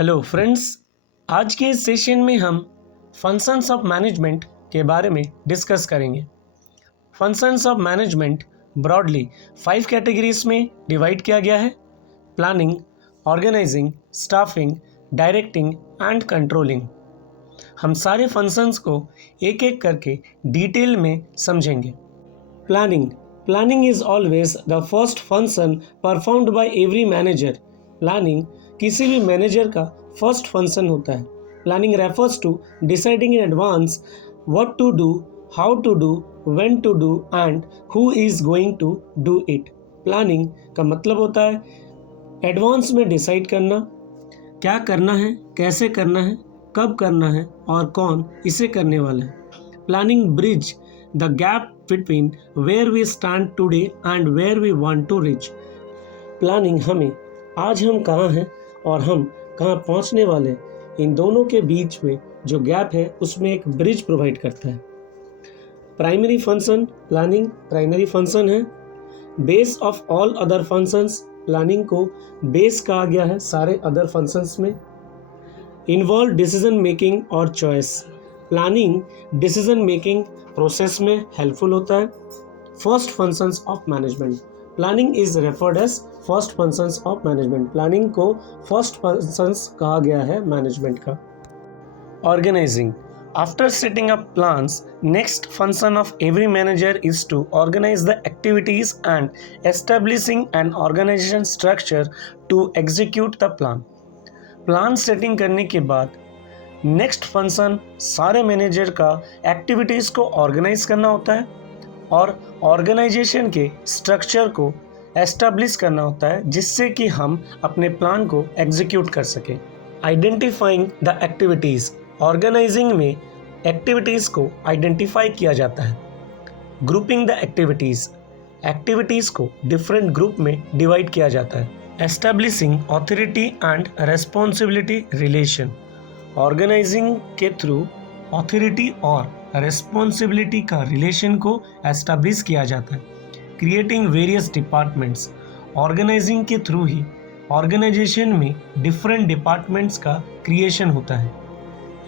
Hello friends, आज के इस सेशन में हम फंक्शंस ऑफ मैनेजमेंट के बारे में डिस्कस करेंगे। Functions of management broadly 5 categories में डिवाइड किया गया है: planning, organising, staffing, directing and controlling. हम सारे फंक्शंस को एक एक करके डिटेल में समझेंगे। Planning is always the first function performed by every manager. Planning किसी भी मैनेजर का फर्स्ट फंक्शन होता है। Planning refers to deciding in advance what to do, how to do, when to do and who is going to do it. Planning का मतलब होता है advance में डिसाइड करना, क्या करना है, कैसे करना है, कब करना है और कौन इसे करने वाला है। Planning bridge the gap between where we stand today and where we want to reach. Planning हमें आज हम कहाँ हैं और हम कहाँ पहुँचने वाले हैं, इन दोनों के बीच में जो गैप है उसमें एक ब्रिज प्रोवाइड करता है। Primary function planning primary function है। Base of all other functions, planning को बेस कहा गया है सारे अदर फंक्शंस में। इन्वॉल्व डिसीजन मेकिंग और choice, planning decision making process में हेल्पफुल होता है। First functions of management, planning is referred as first functions of management. Planning को फर्स्ट फंक्शंस कहा गया है मैनेजमेंट का। Organising, after setting up plans, next function of every manager is to organise the activities and establishing an organisation structure to execute the plan. Plan setting करने के बाद next function सारे manager का activities को organise करना होता है और ऑर्गेनाइजेशन के स्ट्रक्चर को एस्टैब्लिश करना होता है जिससे कि हम अपने प्लान को एग्जीक्यूट कर सकें। आइडेंटिफाइंग द एक्टिविटीज़, ऑर्गेनाइजिंग में एक्टिविटीज़ को आइडेंटिफाई किया जाता है। ग्रुपिंग द एक्टिविटीज़, एक्टिविटीज़ को डिफरेंट ग्रुप में डिवाइड किया जाता है। Establishing authority and responsibility relation, organising के थ्रू ऑथोरिटी और रेस्पॉन्सिबिलिटी का रिलेशन को एस्टैब्लिश किया जाता है। क्रिएटिंग वेरियस डिपार्टमेंट्स, ऑर्गेनाइजिंग के थ्रू ही ऑर्गेनाइजेशन में डिफरेंट डिपार्टमेंट्स का क्रिएशन होता है।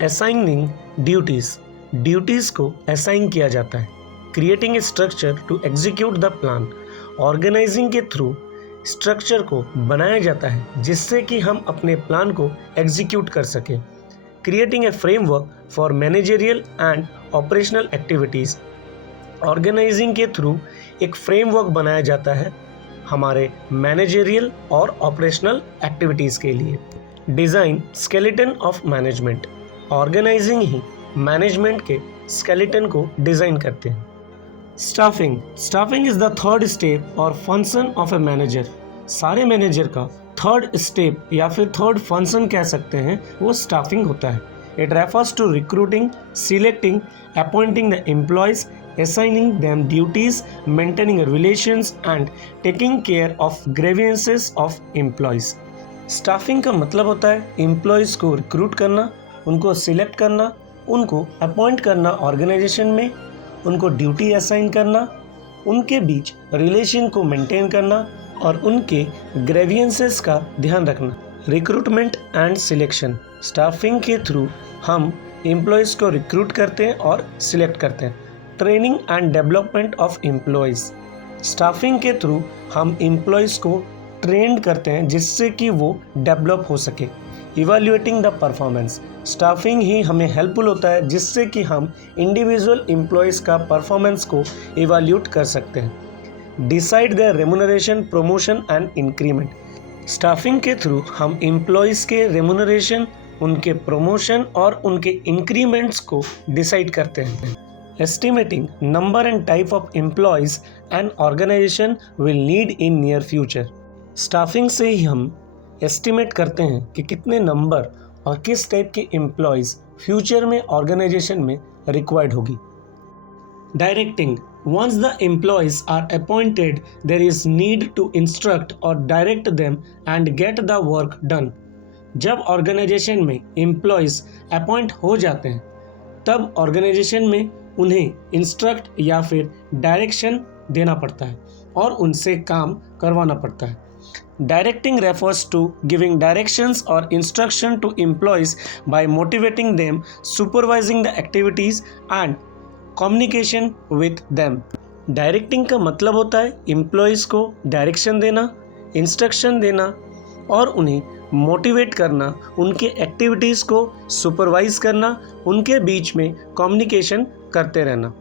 असाइनिंग ड्यूटीज़, ड्यूटीज़ को असाइन किया जाता है। Creating A structure to execute the plan, organising के थ्रू स्ट्रक्चर को बनाया जाता है जिससे कि हम अपने प्लान को एग्जीक्यूट कर सकें। Creating a framework for managerial and operational activities, organising के थ्रू एक फ्रेमवर्क बनाया जाता है हमारे मैनेजरियल और ऑपरेशनल एक्टिविटीज़ के लिए। Design skeleton of management, organising ही मैनेजमेंट के स्केलेटन को डिज़ाइन करते हैं। Staffing, staffing is the third step और फंक्शन ऑफ ए मैनेजर। सारे मैनेजर का थर्ड स्टेप या फिर थर्ड फंक्शन कह सकते हैं, वो स्टाफिंग होता है। It refers to recruiting, selecting, appointing the employees, assigning them duties, maintaining relations and taking care of grievances of employees. Staffing का मतलब होता है एम्प्लॉयज़ को रिक्रूट करना, उनको सिलेक्ट करना, उनको अपॉइंट करना ऑर्गेनाइजेशन में, उनको ड्यूटी असाइन करना, उनके बीच रिलेशन को मेंटेन करना और उनके ग्रीवेंसेस का ध्यान रखना। रिक्रूटमेंट एंड सिलेक्शन, स्टाफिंग के थ्रू हम एम्प्लॉयज़ को रिक्रूट करते हैं और सिलेक्ट करते हैं। Training and development of employees, staffing के थ्रू हम एम्प्लॉयज़ को ट्रेंड करते हैं जिससे कि वो डेवलप हो सके। इवैल्यूएटिंग द परफॉर्मेंस, स्टाफिंग ही हमें हेल्पफुल होता है जिससे कि हम इंडिविजुअल एम्प्लॉयज़ का परफॉर्मेंस को इवैल्यूएट कर सकते हैं। Decide the remuneration, promotion and increment, staffing के थ्रू हम एम्प्लॉयज़ के रेम्यूनरेशन, उनके प्रमोशन और उनके इंक्रीमेंट्स को डिसाइड करते हैं। Estimating number and type of employees an organization will need in near future, staffing से ही हम एस्टिमेट करते हैं कि कितने नंबर और किस टाइप के एम्प्लॉयज़ फ्यूचर में ऑर्गेनाइजेशन में रिक्वायर्ड होगी। Directing, once the employees are appointed there is need to instruct or direct them and get the work done. जब ऑर्गेनाइजेशन में एम्प्लॉयज़ अपॉइंट हो जाते हैं तब ऑर्गेनाइजेशन में उन्हें इंस्ट्रक्ट या फिर डायरेक्शन देना पड़ता है और उनसे काम करवाना पड़ता है। Directing refers to giving directions or instruction to employees by motivating them, supervising the activities and communication with them. Directing का मतलब होता है employees को डायरेक्शन देना, इंस्ट्रक्शन देना और उन्हें मोटिवेट करना, उनके एक्टिविटीज़ को सुपरवाइज करना, उनके बीच में कम्युनिकेशन करते रहना।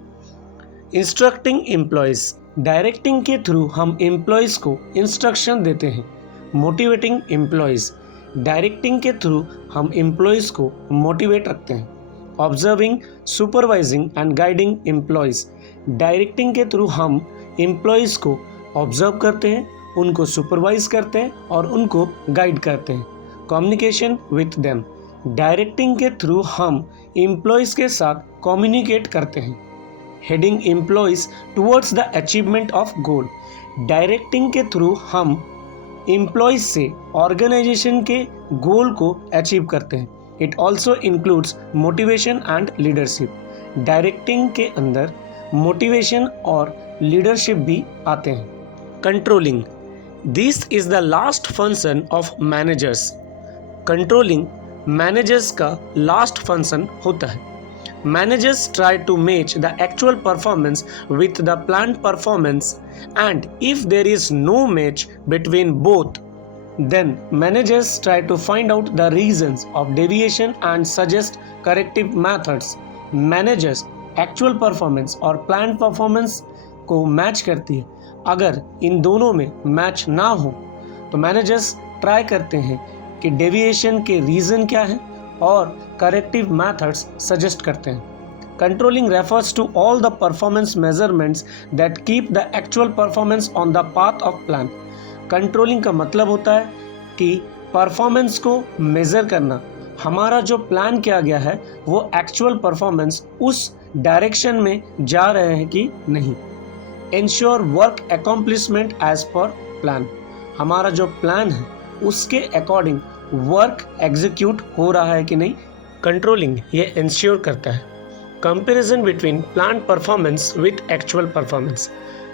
इंस्ट्रक्टिंग एम्प्लॉयज़, डायरेक्टिंग के थ्रू हम एम्प्लॉयज़ को इंस्ट्रक्शन देते हैं। मोटिवेटिंग एम्प्लॉयज़, डायरेक्टिंग के थ्रू हम एम्प्लॉयज़ को मोटिवेट रखते हैं। Observing, supervising and guiding employees, directing के थ्रू हम एम्प्लॉयज़ को ऑब्जर्व करते हैं, उनको सुपरवाइज करते हैं और उनको गाइड करते हैं। कम्युनिकेशन विथ देम, डायरेक्टिंग के थ्रू हम एम्प्लॉयज़ के साथ कम्युनिकेट करते हैं। Heading employees towards the achievement of goal, directing के थ्रू हम एम्प्लॉयज़ से ऑर्गेनाइजेशन के गोल को अचीव करते हैं। It also includes motivation and leadership, directing के अंदर मोटिवेशन और लीडरशिप भी आते हैं। Controlling, this is the last function of managers. Controlling managers का लास्ट फंक्शन होता है। Managers try to match the actual performance with the planned performance, and if there is no match between both, then managers try to find out the reasons of deviation and suggest corrective methods. Managers actual performance और planned performance को match करती है। अगर इन दोनों में match ना हो तो मैनेजर्स ट्राई करते हैं कि डेविएशन के रीज़न क्या है और करेक्टिव मेथड्स सजेस्ट करते हैं। Controlling refers to all the performance measurements that keep the actual performance on the path of plan. Controlling का मतलब होता है कि परफॉर्मेंस को मेज़र करना, हमारा जो प्लान किया गया है वो एक्चुअल परफॉर्मेंस उस डायरेक्शन में जा रहे हैं कि नहीं। Ensure work accomplishment as per plan, हमारा जो प्लान है उसके अकॉर्डिंग वर्क एग्जीक्यूट हो रहा है कि नहीं। कंट्रोलिंग ये इंश्योर करता है। Comparison between plan performance with actual performance,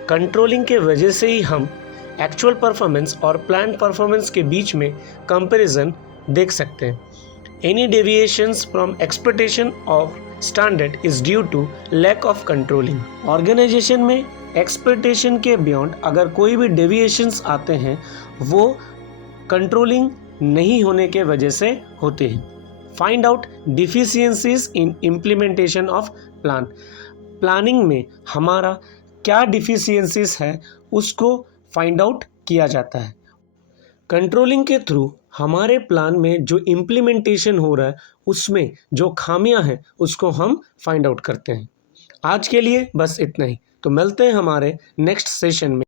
controlling के वजह से ही हम एक्चुअल परफॉर्मेंस और प्लान परफॉर्मेंस के बीच में कंपैरिजन देख सकते हैं। Any deviations from expectation of standard is due to lack of controlling. Organisation में एक्सपेक्टेशन के बियॉन्ड अगर कोई भी डेविएशंस आते हैं वो कंट्रोलिंग नहीं होने के वजह से होते हैं। Find out deficiencies in implementation of plan, planning में हमारा क्या डिफिशियंसीज है उसको फाइंड आउट किया जाता है। कंट्रोलिंग के थ्रू हमारे प्लान में जो इम्प्लीमेंटेशन हो रहा है उसमें जो खामियां हैं उसको हम फाइंड आउट करते हैं। आज के लिए बस इतना ही, तो मिलते हैं हमारे नेक्स्ट सेशन में।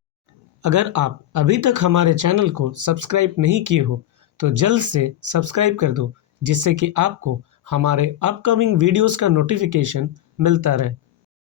अगर आप अभी तक हमारे चैनल को सब्सक्राइब नहीं किए हो तो जल्द से सब्सक्राइब कर दो, जिससे कि आपको हमारे अपकमिंग वीडियोस का नोटिफिकेशन मिलता रहे।